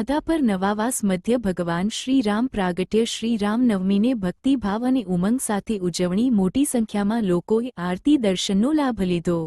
માધાપર નવાવાસ મધ્ય ભગવાન શ્રી રામ પ્રાગટ્ય શ્રી રામ નવમીને ભક્તિભાવ અને ઉમંગ સાથે ઉજવણી મોટી સંખ્યામાં લોકોએ આરતી દર્શનનો લાભ લીધો।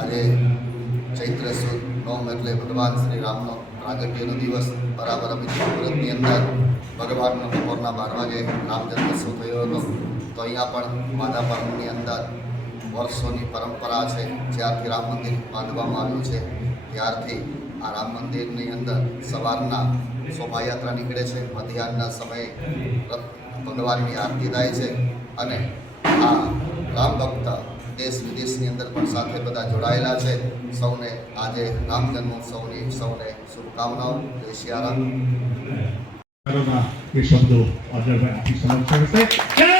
આજે ચૈત્ર સુદ નોમ એટલે ભગવાન શ્રી રામનો પ્રાગટ્યનો દિવસ બરાબર અમિતની અંદર ભગવાનનો બપોરના 12 વાગે રામ જન્મોત્સવ થયો હતો। તો અહીંયા પણ માધાપરની અંદર વર્ષોની પરંપરા છે। જ્યારથી રામ મંદિર બાંધવામાં આવ્યું છે ત્યારથી આ રામ મંદિરની અંદર સવારના શોભાયાત્રા નીકળે છે, મધ્યાહનના સમયે ભગવાનની આરતી થાય છે અને આ રામ ભક્ત દેશ વિદેશની અંદર પણ સાથે બધા જોડાયેલા છે। સૌને આજે રામ જન્મોત્સવની સૌને શુભકામનાઓ। જય સિયારામ। ये शब्दों और जब आपकी समझ सकते